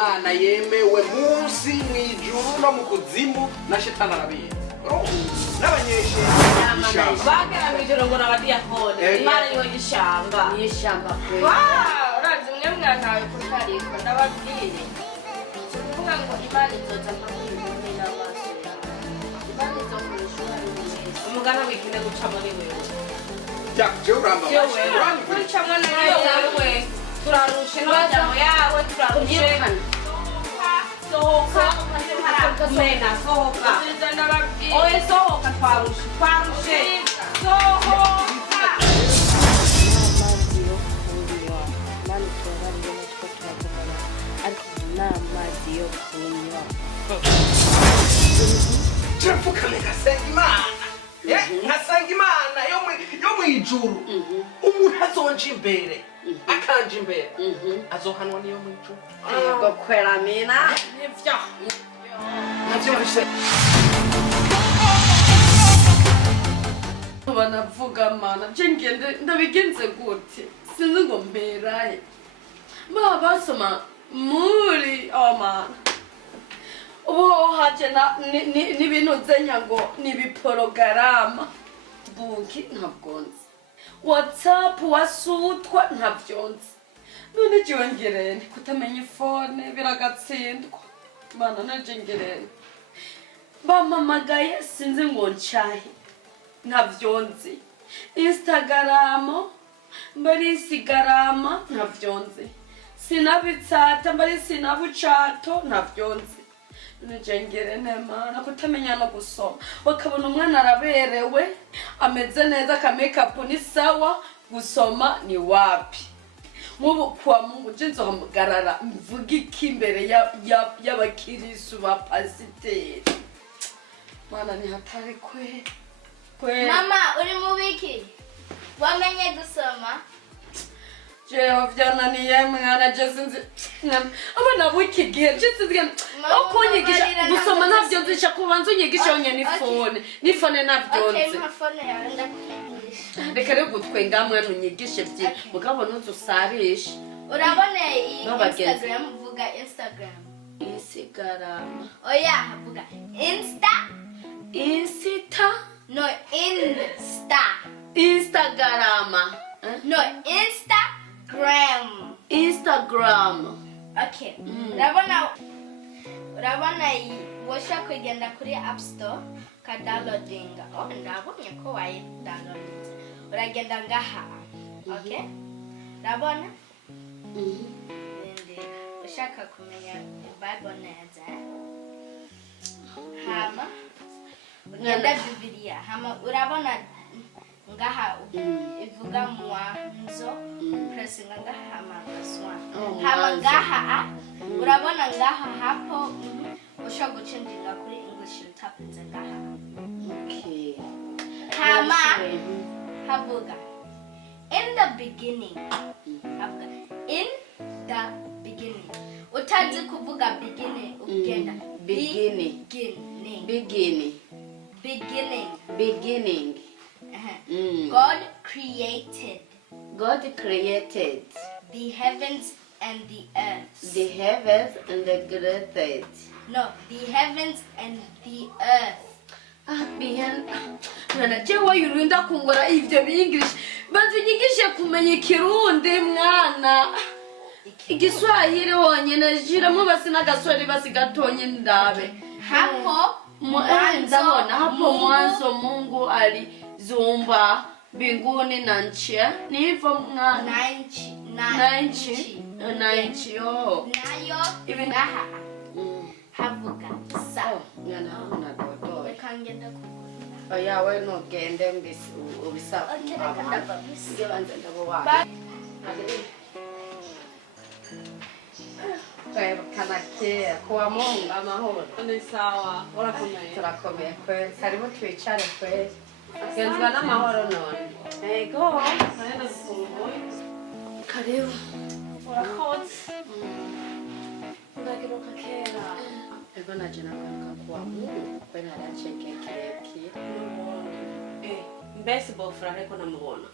imana yemewe munsi mwijuru no mu kuzimu na shetani arabizi n'abanyeshe bagera mwijuru ngo n'abadiyakoni imana yo yishamba urazi mwe mwantawe kutariko ndababwire kuvuga ngo imana izoza mpamuri n'amaso imana izokoresha umugana wikine guca muri wewe je uramba kuricamwa nayo wewe turarusha n'abajyamo yawe turarushe sohoka mena sohoka oye sohoka twarushe sohoka n'amazi yo kunywa turapfukame ngasenga imana nkasenga imana yo mwijuru umuntu azonje imbere akanje imbere azohanwa niyo mwijuru yego kwera mina nivyo navyumvise banavuga mana je ngende ndabigenze gute sinzi ngo mberahe ba basoma muri mana ubu haje n'ibintu zenya ngo nibiporogaramu buki ntabwonzi WhatsApp wasutwa ntabyonzi none jongerene kutamenya ifone biragatsindwa mana najengerene bamamagaye sinzi ngo ncahe ntabyonzi Instagram mbari sigarama ntabyonzi sinabitsata mbari sinabucato ntabyonzi Njengerene mana kutamenya no gusoma bakabona umwana araberewe ameze neza ka makeup ni sawa gusoma ni wapi mubu kwa Mungu jinzo hamugarara mvuga iki imbere y'abakirisu ba pasiteri mana ni hatari kwe mama uri mu wiki wamenye gusoma Jeo vyananiye mwana jesinzi abana wiki gihe jesinzi okunyigisha gusoma navyo nzisha kubanza unyigisha onye nifone navyonze okay mafone yawe ndakwigisha reka rero gutwenga mwana unyigishe byi mugabo ntuzusarishe urabona Instagram vuga Instagram oya vuga Insta no Instagram no Instagram okay urabona washa kugenda kuri App Store ka downloadinga ndabonye ko wayi download uragenda ngaha okay urabona ushaka kumenya Bible neza hama ugenda Biblia hama urabona ngaha ivuga mwanzo pressinga ngaha amaswa hama ngaha urabona ngaha hapo ushaka gucendinga kuri English utapinze ngaha okay hama havuga in the beginning havuga in the beginning utazi kuvuga beginning ugenda beginning God created the heavens and the earth. The heavens and the earth. No, the heavens and the earth. Mwana jewe yurinda kungora ivyo English banzinyigishe kumenya Kirundi mwana Igiswahili wonyene jiramo basi nagaswahili basi gatonye ndabe hapo ndabona hapo mwanzo Mungu aliziumba mbinguni na nchi nivo mwana na nchi nayo ibinaha havuga sawa mwana unadodo kangenda kuvuga oya we no gende mbisi ubisa ngebanze ndabo wapi kanake kwa Mungu amahoro ni sawa urakomeye turakomeye kweli karibu twicare kweli genzwa n'amahoro none ego naenda kuruhuka karibu urakoze ndagiruka kera ego naje nagaruka kwa Mungu kweli aracheke kireki mbese bofra ariko namubona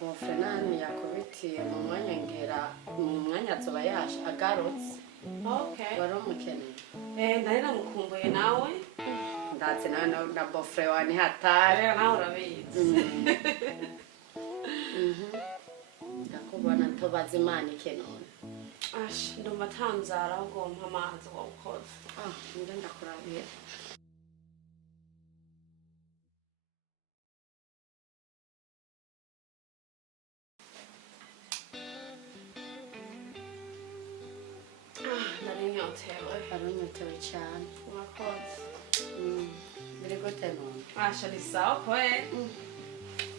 bofra nani yakubitiye mu mwanya ngera mu mwanya azoba yasha agarutse Okay. wari umukeneye Ndari namukumbuye nawe. ndatse nawe na bofre wani hatari Nawe urabizi. ndakubona ntobaza imana ikenone Ash, ndumva tanzara ahubwo mpa amazi wawukoze. nje ndakurabira Nari nyotewe. aranyotewe cyane Urakoze. biri gute none Asha ni sawa kwe.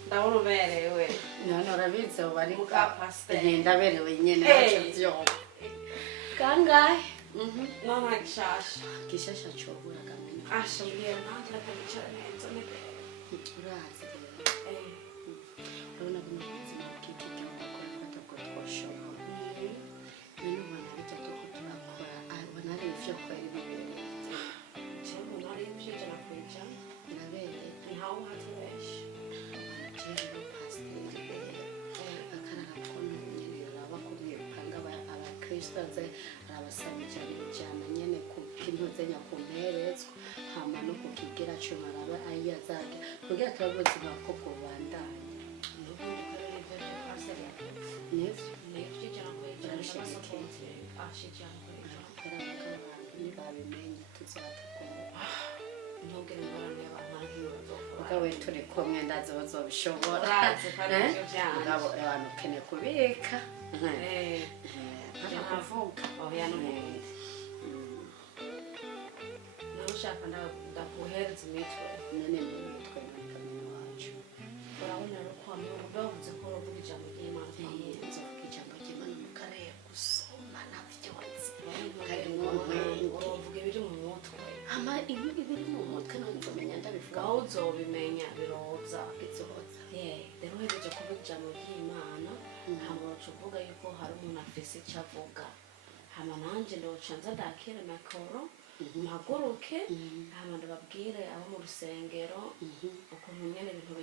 Ndabona uberewe. none urabizi ubu ari Muka pasiteri. ndaberewe nyene Hey. ntacyo vyombi kangahe Nona gishasha. gishasha cobura kamene Asha mbwira nanjye nakabicara neza nebe. urazi rero urabona ko ubuzima bw'iki gihugu ko twoshoboye none ubona bijya tuko turakora ubona ari ivyo kwera bibereye Cyangwa nari mbyijana kwijya. birabereye Ntawe uhaturesha. rero pasiteri akarara kono nyene uraba kuri Gupanga abakristo aze arabasabijana nyene ku kintuze nyakumperezwa hama no kukigira cuma araba ayazake kugira turabuzima ko kubandanya N'ubundi karere ibyo pasiteri yakoze. nivyo N'ibyijana kwijya. Ndabasapoti. Ashijana kwijya. turabaga abantu nibabimenye tuzatukoma Ntugire ingorane y'abantu ari nk'ibazokora. ubwo we turi kumwe ndazi bazobishobora Urazi ko ari ibyo byanje. ngabo abantu ukeneye kubika ntavuga Oya n'ubundi. Nawe ushaka ndakuhereza imitwe. none nitwe n'akamenya wacu Urabona rero ko wamenya bavuze ko uravuga ijambo ry'Imana. nzovuga ijambo ry'Imana mu karere gusoma navyonse Uravuga ibiri mu mutwe. ama ibiri biri mu mutwe none nzomenya ndabivuga Aho uzobimenya biroza. bizoza Rero uhereje kuvuga ijambo ry'Imana, hama waca uvuga yuko hari umuntu afise icyo avuga. Hama nanje ndoca nza ndakire mikoro, mpaguruke, hama ndababwire abo mu rusengero ukuntu nyene ibintu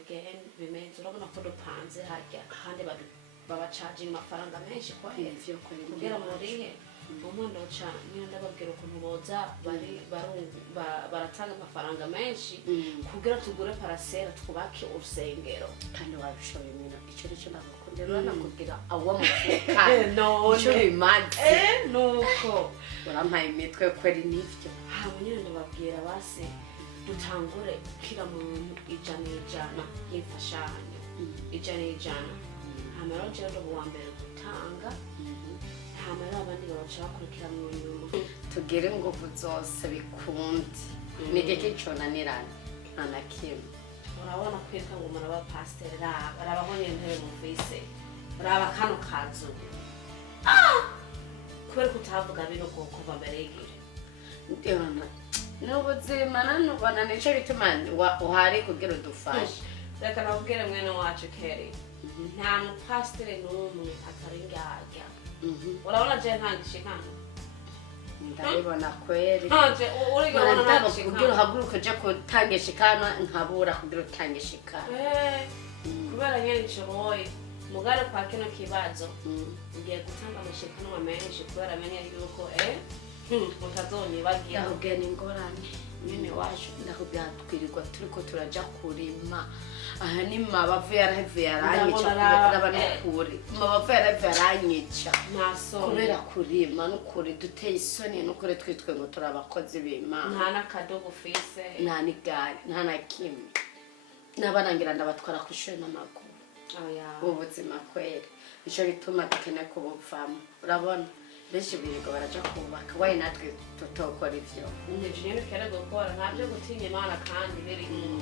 bimeze. Urabona ko dupanze harya kandi babacaginga amafaranga menshi kwa ivyo kwera kugira murihe umwe ndoca niyo ndababwira ukuntu boza baratanga amafaranga menshi kugira tugure parasera twubake urusengero kandi wabishoboye nyina icyo nicyo ndagukundira uranakubwira abo mufuka icyo none bimaze nuko urampaye imitwe kweri n'ivyo hama nyine ndababwira base dutangure kira muntu ijana y'imfashanyo ijana hama rero jewe ndo uwa mbere gutanga hama rero abandi babaca bakurikira mu nyuma tugire ingufu zose bikunde nigiki conanirana nta na kimwe urabona kwitwa ngo muraba pasiteri raba aho intebe muvise raba kano kazu kubera ko utavuga bino kuva mbere y'igihe ndibona n'ubuzima nanubona nico bituma uhari kugira udufashe reka nabwire mwene wacu keri nta mupasiteri n'umwe atari ngarya urabona je ntagishikana ndabibona kweri ntaje urigabona kugira ntagishikana uhaguruke uje gutanga ishikana nkabura kugira utange ishikana kubera nyene nshoboye mugare kwa kino kibazo ngiye gutanga amashikanwa menshi kubera amenye yuko mutazonyibagira ndakubwira n'ingorane nyene wacu ndakubwira twirirwa turiko turaja kurima aha ni mabavu yaraheve yaranyica kuraba n'ukuri mabavu yaraheve yaranyica kubera kurima n'ukuri duteye isoni n'ukuri twitwe ngo turi abakozi b'Imana nta n'akadogo ufise nta n'igare nta na kimwe n'abarangira ndabatwara ku ishuri n'amaguru ubuzima kweri nico bituma dukeneye kubuvamo urabona benshi birirwa baraja kubaka wayi natwe tutokora ivyo nivyo nyene kera gukora ntabyo gutinya Imana kandi birimo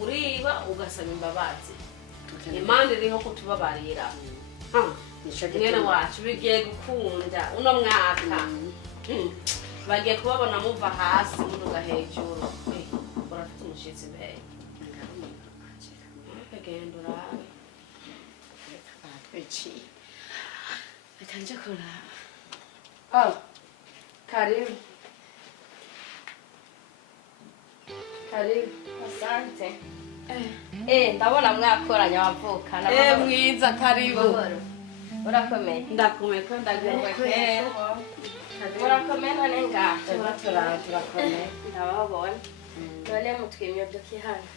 uriba ugasaba imbabazi Imana iriho kutubabarira mwene wacu bigiye gukunda uno mwaka bagiye kubabona muva hasi muduga hejuru urafite umushitsi mbere akagenda urabe baratwiciye reka nje kuraba karibu asante ndabona mwakoranya wavukana mwiza karibu urakomeye ndakomeye ko ndagiye kera murakomeye none ngaha turakomeye ndababona none mutwimye dukihana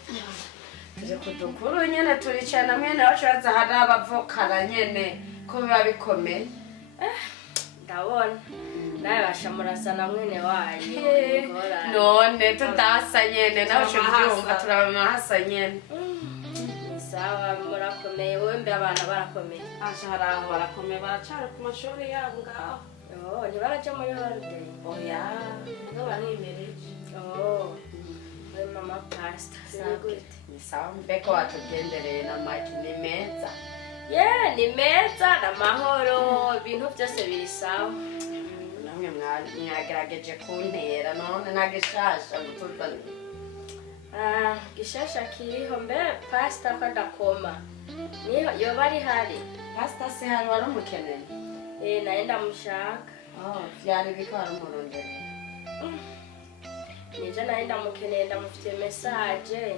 turi kudukuru nyene turicana mwene wacu baza hari abavukana nyene ko biba bikomeye ndabona nawe basha murasana mwene wanyu none tudasa nyene nawe ubyumva turabamahasa nyene sawa murakomeye wowe mbe abana barakomeye hari aho barakomeye baracari ku mashuri yabo ngaho ntibaraja muri holiday oya nibo barimereje we mama pastor singute ni sawa mbeko watugendereye na mike ni meza ni meza n'amahoro ibintu byose biri sawa namwe mwagerageje kuntera none nagishasha gutuzanira gishasha kiriho mbe pastor ko ndakoma niho yoba ari hari pastor se hari wari umukeneye naye ndamushaka vyari bikora umurondera nije naye ndamukeneye ndamufitiye message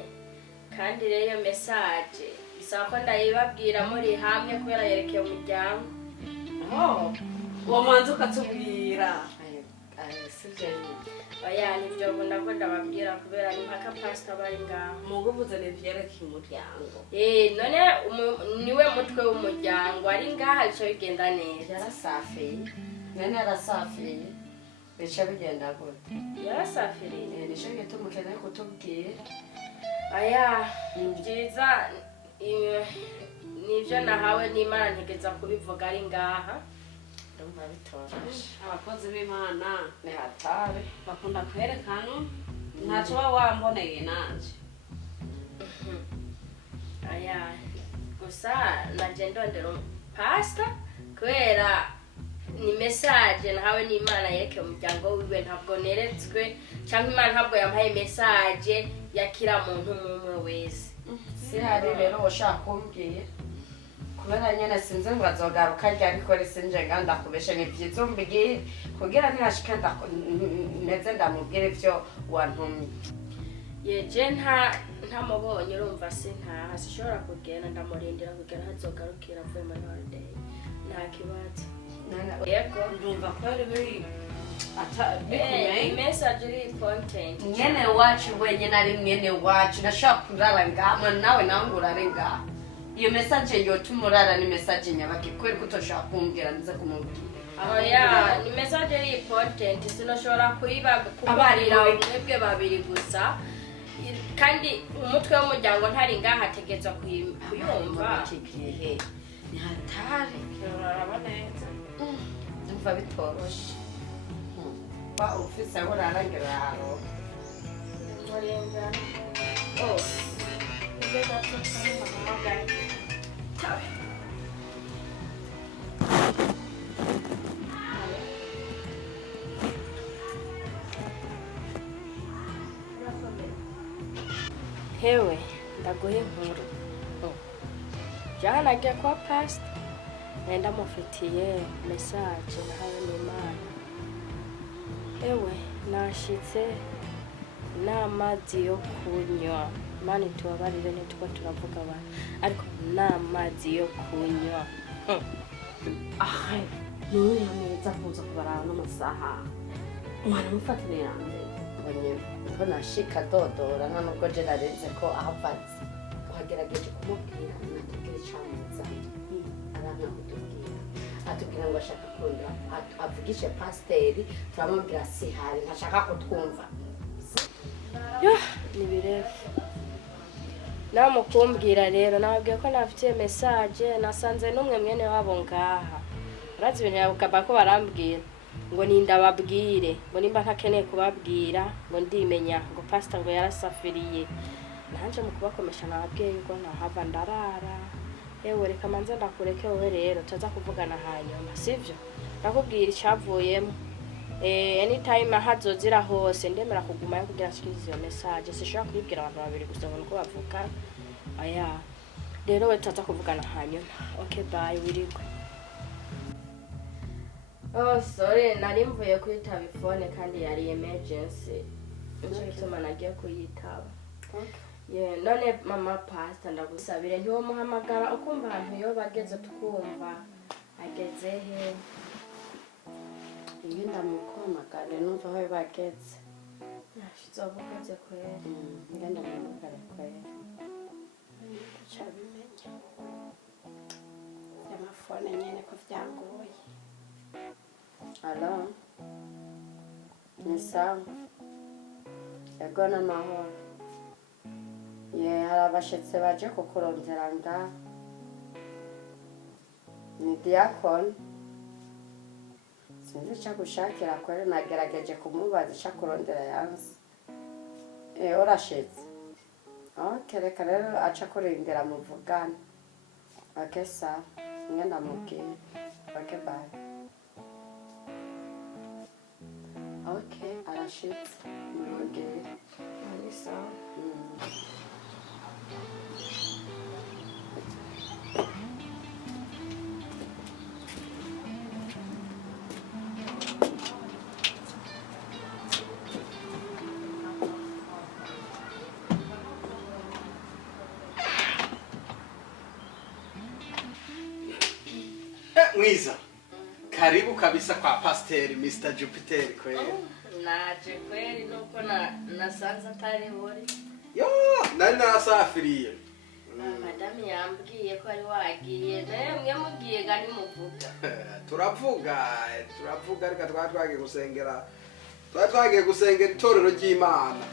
kandi rero iyo message bisaba ko ndayibabwira muri hamwe kubera yerekeye umuryango uwo mwanzi ukatubwira oya nivyo ko ndababwira kubera ni mpaka pastor bari ngaho mugubuze n'ivyerekeye umuryango none niwe mutwe w'umuryango ari ngaha bico bigenda neza yarasafiye none yarasafiye bica bigenda gute yarasafiriye nico gituma ukeneye kutubwira byiza nivyo nahawe n'Imana ntegeza kubivuga ari ngaha ndumva bitoroshe abakozi b'Imana ni hatari bakunda kwerekana ntacyo baba wamboneye nanje gusa naje ndondera pastor kubera ni message nahawe n'Imana yerekeye umuryango wiwe ntabwo neretswe cyangwa Imana ntabwo yampaye message yakira muntu umwe wese si hari rero ushaka kumbwira kubera nyene sinzi ngo azogaruka ariko risinje nganda kubeshe ni vyiza umbwire kugira ntashika neze ndamubwire ivyo wantumye yeje ntamubonye urumva sishobora kugenda ndamurindira kugera hazogarukira avuye muri holiday nta kibazo yego ndumva ko ari biri message iri important nyene wacu wenyene ari mwene wacu nashaka kurara ngaha nawe nangu urare ngaha iyo message yotuma urara ni message nyabaki kweri kutoshaka kumbwira ndize kumubwira ni message iri important sinoshobora kubarira mwebwe babiri gusa kandi umutwe w'umuryango ntari ngaha ategetswe kuyumva kigihe ni hatari uraraba neza ndumva bitoroshe ufise aho urarangira aho murengana ibyo gatatu mpamagaye hewe ndaguha inkuru jana nagiye kwa pastor nenda mufitiye message nahawe n'Imana ewe nashitse n'amazi yo kunywa Imana itubabarire nituko turavuga abantu ariko n'amazi yo kunywa niwe yameza kuza kubaraba n'amasaha umwana mufatire yambere mbonye ko nashika dodora nta nubwo je narenze ko ahavaze twagerageje kumubwira natubwira icamuza aranga kutubwira atubwira ngo ashaka kurondera avugishe pasiteri turamubwira sihari ntashaka kutwumva ni birefu namukumbwira rero nababwiye ko nafitiye message nasanze n'umwe mwene wabo ngaha urazi ibintu yabukaba ko barambwira ngo nindababwire ngo nimba ntakeneye kubabwira ngo ndimenya ngo pastor ngo yarasafiriye nanje mu kubakomesha nababwiye yuko ntahava ndarara ewe reka manze ndakureke wowe rero taza kuvugana hanyuma sivyo ndakubwira icyavuyemo anytime ahazozira hose ndemera kugumayo kugira ashikirize iyo message sishobora kubibwira abantu babiri gusa ngo nuko bavuga rero we taza kuvugana hanyuma okay bye wirigwe sorry nari mvuye kwitaba ifone kandi yari emergency nicyo gituma nagiye kuyitaba none mama pastor ndagusabire ntiwo muhamagara ukumva ahantu iyo bageze tukumva ageze he ngenda mukomagare numva aho bageze Zobukoze kwera. ngenda mukomagare kwera cyabimenya amafone nyene ko vyangoye alo ni sawa ego n'amahoro ye hari abashitsi baje kukurondera ngaha ni diakoni sinzi icyo gushakira kwere nagerageje kumubaza icyo kurondera yansi urashitse reka rero aca kurindira muvugane sawa mwe ndamubwira bye arashitse mubwire Ari sawa. Mwiza. Karibu kabisa kwa Pastor Mr. Jupiter kweli. Naje kweli nuko nasanze atari buri. Yo, nari narasafiriye. Madame yambwiye ko ari wagiye. Mwe mugiye gani muvuga. Turavuga reka twagiye gusengera. Twagiye gusengera itorero ry'Imana.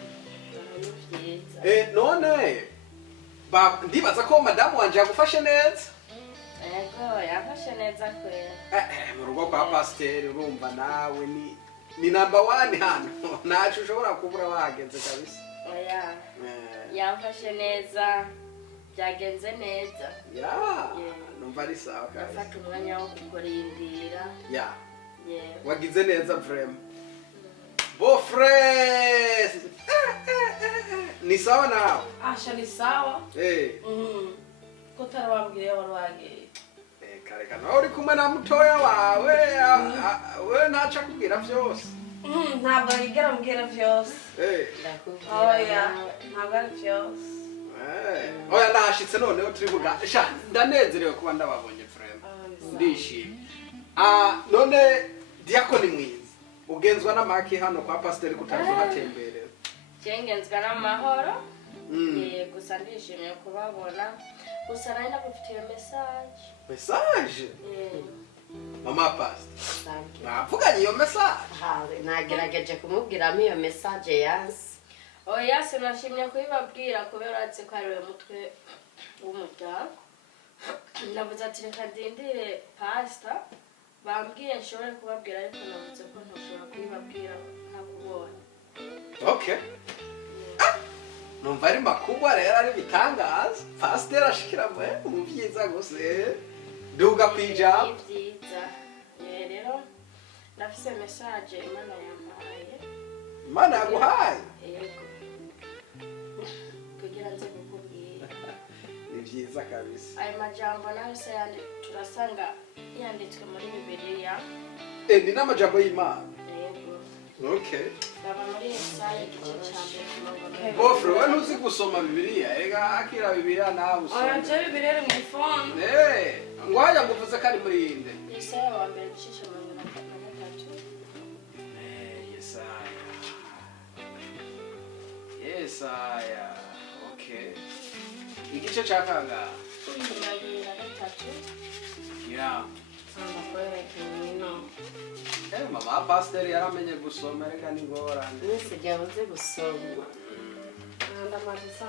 None ndibaza ko madame wanje yagufashe neza. Ego, yafashe neza kwera. Mu rugo kwa Pastor urumva nawe ni number 1 hano. Nacu ushobora kubura wagenze kabisa. Oya. Yafashe neza. Byagenze neza. Numva ari sawa kabisa. Nafata umwanya wo kukurindira. Wagize neza vraiment. Bofre! Ni sawa nawe? Asha ni sawa. Ko tarababwiye wagiye. Kareka nawe uri kumwe na mutoya wawe, we ntaca kubwira vyose. Ntabwo yigera mbwira vyose. Oya, ntabwo ari vyose. Oya nashitse noneho turivuga. Ndanezerewe kuba ndababonye vraiment. Ndishimye. None diakoni mwiza. Ugenzwa n'amaki hano kwa Pastor kutazo hatemberera. Cengenzwa n'amahoro. Gusa ndishimye kubabona. Gusa nari ndagufitiye message. Message? Mama Pastor. Navuganye iyo message. Nagerageje kumubwiramo iyo message yansi. Oya sinashimye kubibabwira kubera atse ko ari we mutwe w'umuryango. Navuze ati reka ndindire Pastor. Bambwiye nshobore kubabwira ariko navuze ko ntushobora kubibabwira ntakubonye. Okay. Numva ari makubwa rero ari bitangaza. Pastor ashikira mu byiza gose. Duga kwijabo. Byiza. Rero ndafise message Imana yampaye. Imana yaguhaye? Yego. Kugira nze kukubwira. Ni byiza kabisa. Ayo majambo nawe se turasanga yanditswe muri Bibiliya. Ni n'amajambo y'Imana. Yego. Okay. Baba muri Yesaya igice cya 2. Bofre, we ntuzi gusoma Bibiliya? Ega akira Bibiliya nawe usoma. Oya, je Bibiliya iri mu phone. Ngwaya nguvuze ko ari muri inde? Yesaya wa mbere igice cya 3. Yesaya. Okay. Igice cya kangahe? 23. Mama Pastor yaramenye gusoma reka ni ngorane. Nisigaye uzi gusoma.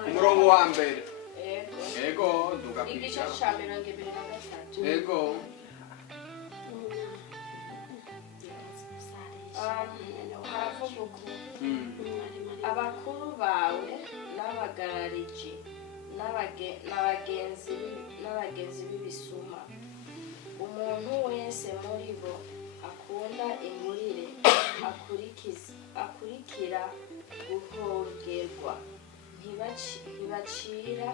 Umurongo wa mbere. Yego. Duga kwiga. Igice cya 23. Yego. Haravuga uko abakuru bawe n'abagarariji n'abagenzi b'ibisuma umuntu wese muri bo akunda ingurire akurikira guhogerwa ntibacira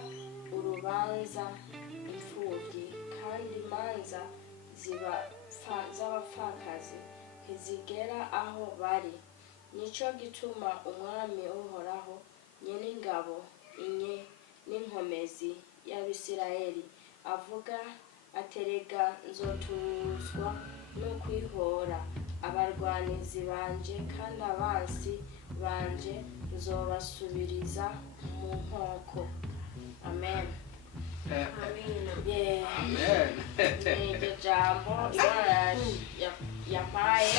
urubanza imfubyi kandi imanza z'abapfakazi ntizigera aho bari nicyo gituma umwami uhoraho nyen'ingabo n'inkomezi y'Abisirayeli avuga aterega nzotuzwa no kwihora abarwanizi banje kandi abansi banje nzobasubiriza mu nkoko. Amen. Iryo jambo Imana yampaye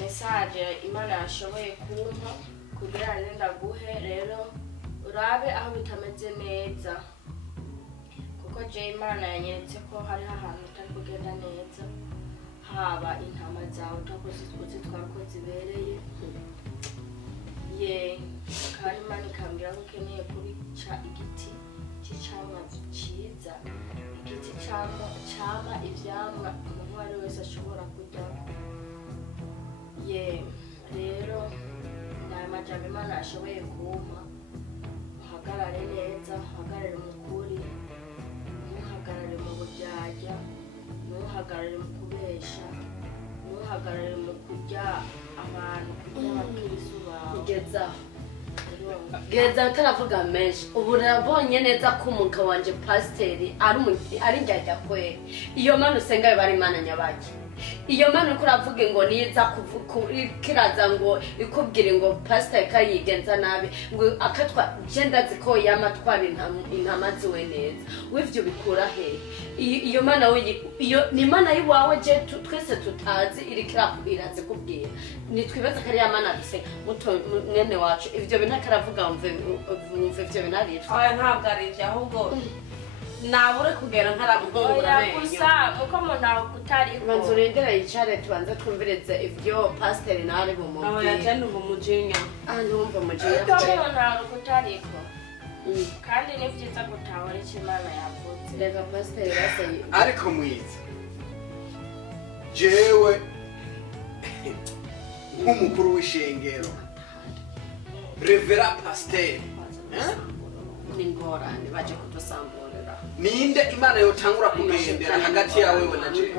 mesaje Imana yashoboye kumpa kugira ngo ndaguhe rero urabe aho bitameze neza kuko je Imana yanyeretse ko hari ahantu utari kugenda neza haba intama zawe utakoze uzitwara ko zibereye kandi Imana ikambwira ko ukeneye kubica igiti cy'icamwa cyiza, igiti cyama ivyamwa umuntu wari wese ashobora kurya. Rero nta majambo Imana yashoboye kumpa, uhagarare neza, uhagarare mu kuri, ntuhagarare mu buryarya, ntuhagarare mu kubesha, ntuhagarare mu kurya abantu, kurya abakristo bawe. Geza utaravuga menshi ubu nabonye neza ko umugabo wanje pasiteri ari njyajya kwera. Iyo mana usenga bari Imana nyabaki. Iyo mana uko uravuga ngo niza kiraza ngo ikubwire ngo pasiteri kayigenza nabi ngo akatwa genda ziko yamatwara intama ziwe neza. Wivyo bikura he? Iyo mana iyo ni mana yiwawe je twese tutazi irikira iraze kubwira. Nitwibaza kari yamana duse muto mwene wacu ivyo binakaravuga umve ivyo binari. Oya ntabwo ari ivyo ahubwo nabure kugera ntaramuhungura menyo. Gusa uko umuntu kutari ko banzu rendera yicare tubanze twumvireze ivyo pasiteri nari bumubwira. Oya cyane umujinya. Numva umujinya. Uko umuntu kutari ko kandi ni vyiza gutahura icyo Imana yavuze. Reka pasiteri basaye ariko mwiza jewe nk'umukuru w'ishengero revera pasiteri n'ingorane baje kudusamburira. Ninde Imana yotangura kugendera hagati yawe na jewe?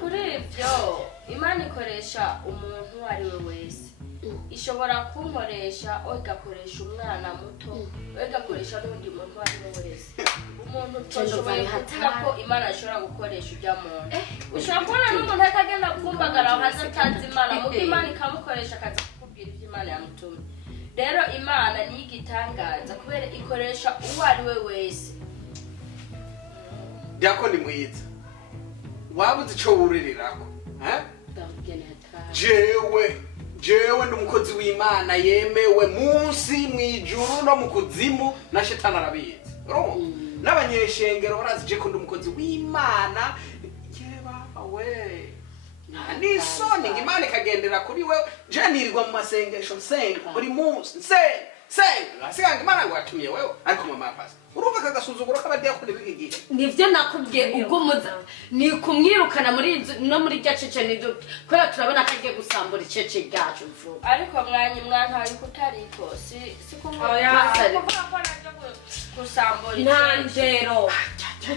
Kuri ivyo Imana ikoresha umuntu ari we wese. Ishobora kunkoresha igakoresha umwana muto, igakoresha n'undi muntu ari we wese. Umuntu toshoboye kuvuga ko Imana ishobora gukoresha ujya muntu. Ushobora kubona n'umuntu akagenda kumbagara hanze atanze Imana, mu Imana ikamukoresha akaza kukubwira ivyo Imana yamutumye. Rero Imana ni igitangaza kubera ikoresha uwo ari we wese. Diakoni mwiza wabuze ico wurirako jewe ndi umukozi w'Imana yemewe munsi mwijuru no mu kuzimu na shetani arabizi. N'abanyeshengero barazije ko ndi umukozi w'Imana. Nisoni Imana ikagendera kuri wewe. Je nirirwa mu masengesho nsenga buri munsi nsenga asiga Imana ngo yatumye wewe ariko mama pasi urumva kagasuzuguro k'abadiyakoni b'igihe. Nivyo nakubwiye ubwo muza ni kumwirukana muri no muri gacece nido kwera turabona kagiye gusambura icece ryacu mvu. Ariko mwana ari kutariko si kuvuga ko naje gusambura icece ntanjero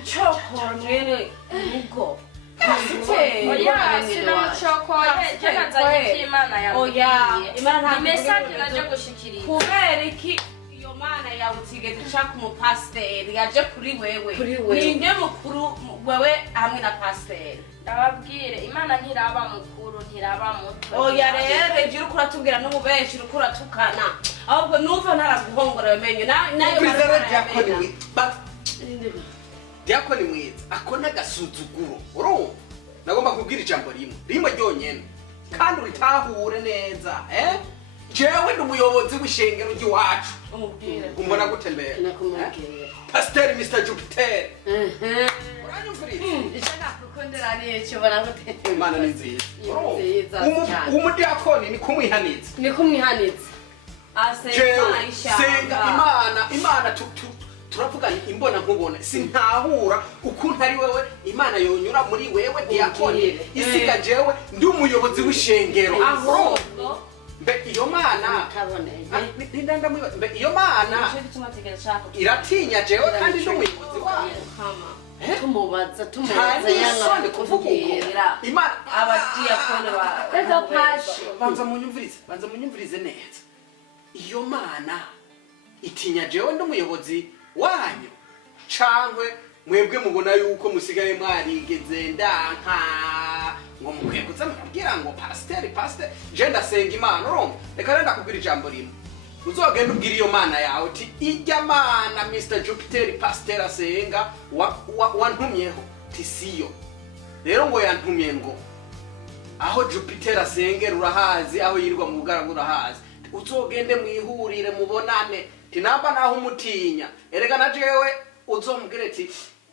cyokora mwene urugo. Oya sinamucokoye jana nzanye Imana yambwiye. Imana nta message naje gushikiriza. Kubera iki iyo Mana yabutigeze ushaka umupasiteri yaje kuri wewe. Ninde mukuru wewe hamwe na pasiteri? Ndababwire Imana ntiraba mukuru ntiraba muto. Oya rero ivyo uriko uratubwira n'ububeshi uriko uratukana. Ahubwo numva ntaraguhongora menyo nayo Diakoni mwiza akona gasuzuguro. Urumva nagomba kubwira ijambo rimwe ryonyene kandi uritahure neza. Jewe ndi umuyobozi w'ishengero ry'iwacu. Umbona gute mbere? Pastor Mr. Jupiter. Uranyumviriza? Ishaka kukondera n'icyo bona gute? Imana ni nziza. Umudiakoni ni kumwihanitsa. Senga Imana turavugana imbona nkubona sintahura ukuntu ari wewe Imana yonyura muri wewe diakoni isiga jewe ndi umuyobozi w'ishengero. Ahubwo mbe iyo Mana ndanda mbe iyo Mana iratinya jewe kandi ndi umuyobozi wayo. Tumubaza yanga kuvugira Imana abadiyakoni ba pashi banza munyumvirize neza. Iyo Mana itinya jewe ndi umuyobozi wanyu cankwe mwebwe mubona yuko musigaye mwarigeze ndanka ngo mukwiye kuza murabwira ngo pasiteri je ndasenga imana urumva reka rero ndakubwira ijambo rimwe uzogenda ubwira iyo mana yawe uti ijya mana Mr. Jupiter pasiteri asenga wantumyeho ti siyo rero ngo yantumye ngo aho Jupiter asengera urahazi aho yirirwa mu bugaragu urahazi uzogende mwihurire mubonane tinamba naho umutinya erega na jewe uzomubwire ati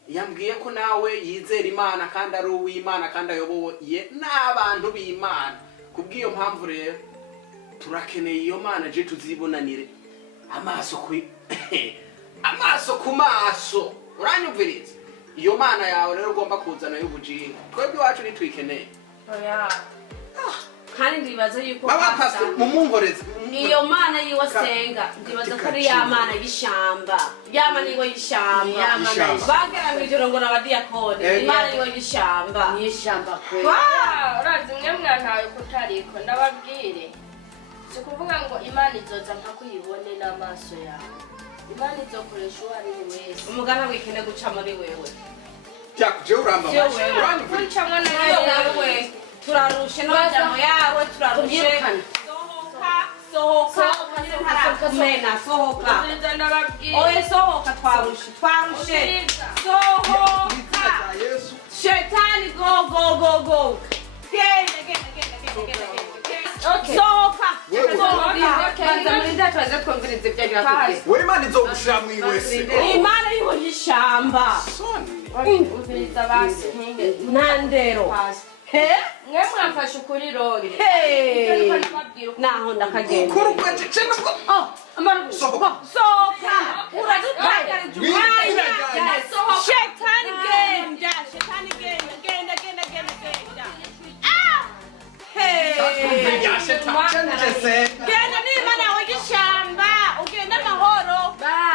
yambwiye ko nawe yizera imana kandi ari uw'imana kandi ayoboye n'abantu b'imana kubw'iyo mpamvu rero turakeneye iyo mana je tuzibonanire amaso ku maso uranyumviriza iyo mana yawe rero ugomba kuzana y'ubujingo twebwe iwacu nitwikeneye kandi ndibaza yuko mumumvoreze iyo mana yiwe asenga ndibaza ko ari ya mana y'ishamba ya mana yiwe y'ishamba bagera mw'ijoro ngo n'abadiyakoni imana yiwe y'ishamba n'ishamba kwe urazi mwe mwantawe kutariko ndababwire si kuvuga ngo imana izoza nka kuyibone n'amaso yawe imana izokoresha uwo ari we wese umugana wikende guca muri wewe byakuje uramba gucamwo wewe turarushe n'amajambo yawe turarushe sohoka kumena sohoka oye sohoka twarushe sohoka shetani go genda sohoka we imana izogushira mw'iwese imana yibonye ishamba uviriza basi ntandero mwe mwamfashe ukuri rori naho ndakagenda ukuri ukwejeje nubwo sohoka uradutagarije umwanya shetani genda genda n'imana yawe y'ishamba ugenda amahoro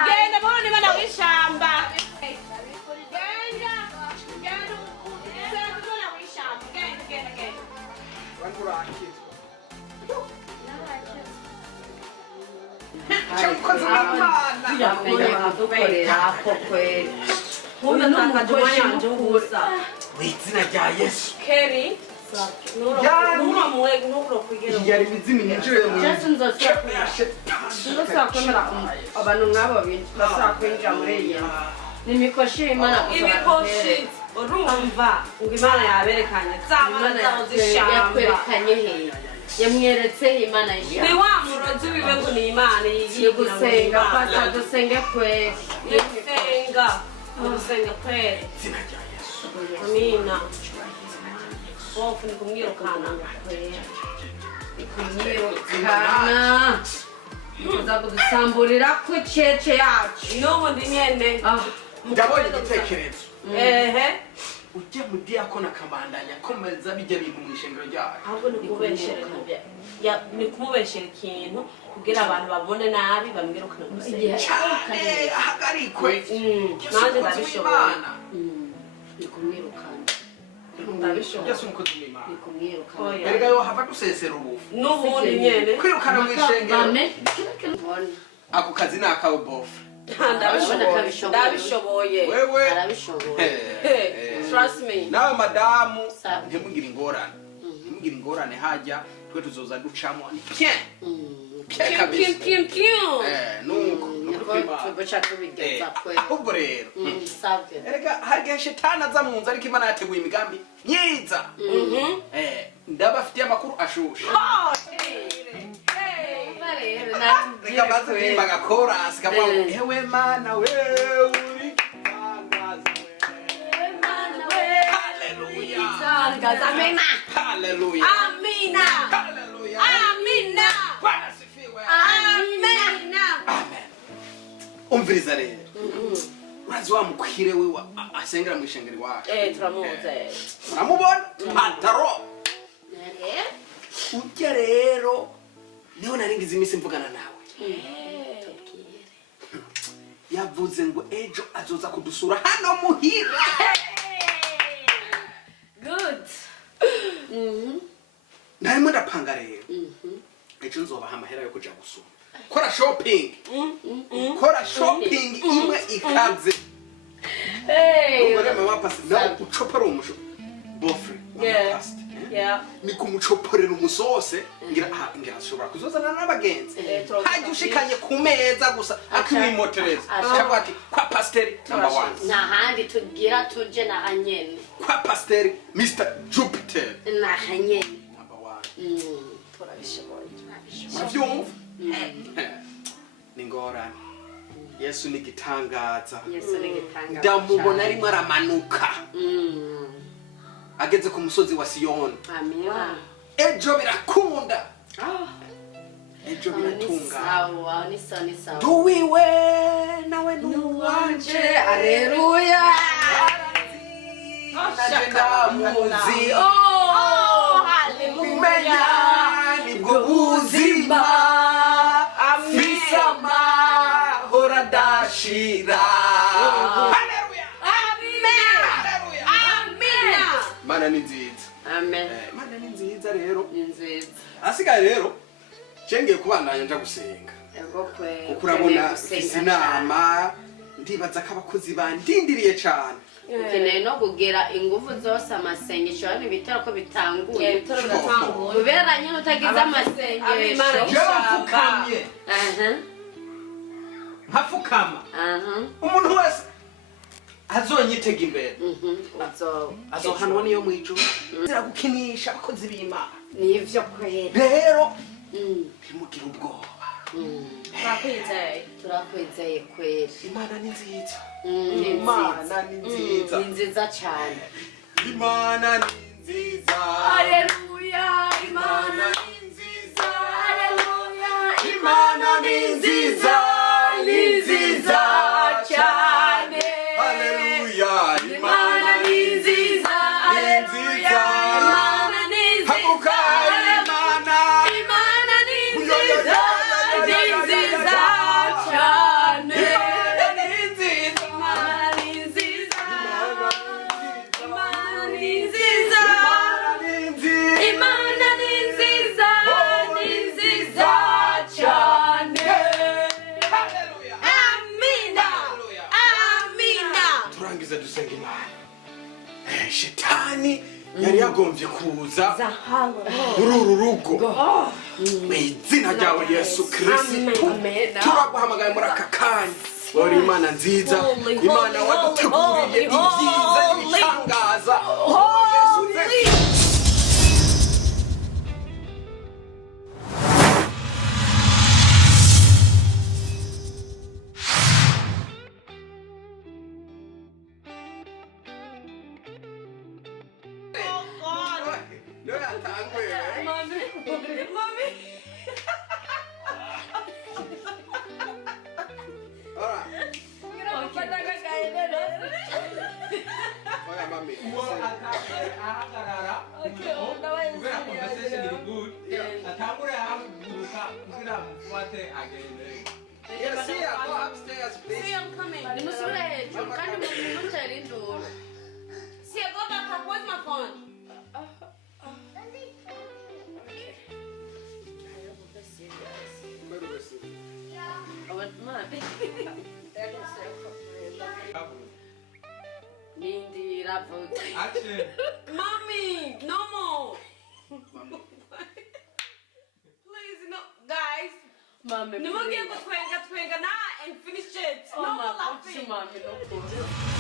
genda amahoro n'imana yawe y'ishamba mw'izina rya Yesu Keri yari bizimi ninjire mu nzokwemera abantu nk'abo bazakwinjira muri iyi nimikoshi y'imana ibikoshi urumva ngo imana yaberekanye zamana zaho z'ishamba yakwerekanye he yamweretse imana y'ishamba ni wa murozi wiwe ngo ni imana yo gusenga kwasa dusenge kwere gusenga kwere izina rya Yesu amina wofu ni kumwirukana kumwirukana uza kudusamburira ku cece yacu n'ubundi nyene ndabonye igitekerezo ehe ujye mu diyakoni akabandanya akomeza bijya bintu mu ishengero ryayo ahubwo ni kumubeshera ikintu kugira abantu babone nabi bamwirukana mu rusengero cyane ahagarikwe nanjye ndabishoboye ni kumwirukana byose umukozi w'imana ni kumwirukana erega yo hava dusesera ubufu n'ubundi nyene kwirukana mu ishengero mbone ako kazi ni akawe bofu ndabishoboye wewe arabishoboye trust me nawe madamu Sawa. ntimugire ingorane hajya twe tuzoza ducamo ni pye kabisa nuko tubuca tubigenza kwe ahubwo rero sabwe erega harya shetani aza mu nzu ariko imana yateguye imigambi myiza ndabafitiye amakuru ashushe reka maze ndirimba agakorasi kavuga ngo ewe mana we uri haleluya amina haleluya amina Bwana asifiwe amina amen umviriza rero urazi wa mukwire we asengera mu ishengero iwacu turamuze uramubona pataro ujya rero niho naringize iminsi mvugana nawe yavuze ngo ejo azoza kudusura hano muhira good narimo ndapanga rero ejo nzobaha amahera yo kuja gusura kora shopping imwe ikaze ubwo rero mama pasi nawe ucopa ari umusho bofre mama pasi ni kumucoporera umusose ngira ashobora kuzozana n'abagenzi hajya ushikanye ku meza gusa akimimotereza cyangwa ati kwa pasiteri number 1 nta handi tugira tuje na hanyene kwa pasiteri Mr. Jupiter na hanyene number 1 turabishoboye muravyumva ni ngorane Yesu ni gitangaza ndamubona arimo aramanuka ageze ku musozi wa Siyoni amina ejo birakunda ejo biratunga sawa ni sawa duwiwe nawe nuwanje haleluya ndamuzi haleluya nibwo buzima afisama hora dashira haleluya amen mana ni nziza amen mana ni nziza rero ni nziza asigaye rero cengeye kubandanya nja gusenga ego kwe kuko urabona inama ndibaza ko abakozi bandindiriye cyane ukeneye no kugera ingufu zose amasengesho hano ibitaro ko bitanguye ibitaro biratanguye kubera nyine utagize amasengesho yafukamye nkafukama umuntu wese azonyitega imbere azohanwa niyo mwijuru ziragukinisha abakozi b'Imana nivyo kwera rero ntimugire ubwoba turakwizeye kwera Imana ni nziza Imana ni nziza ni nziza cyane Imana ni nziza haleluya Imana ni nziza haleluya Imana ni nziza cyane haleluya Imana ni nziza haleluya Imana ni nziza Imana ni nziza cyane Imana ni nziza Imana ni nziza Imana ni nziza Imana ni nziza cyane haleluya amina amina turangiza dusenga Imana shetani yari yagombye kuza muri uru rugo mu izina ryawe Yesu Kristo turaguhamagaye muri aka kanya wari Imana nziza Imana waduteguriye ibyiza n'ibitangaza Yes, yeah, go upstairs, please. See, I'm coming. Nimusubire hejuru kandi mutera induru. See, go back up. Where's my phone? Mommy, no more. Please, no, guys. Mommy, No more get twenga now and finish it. No more laughing. Mommy, no.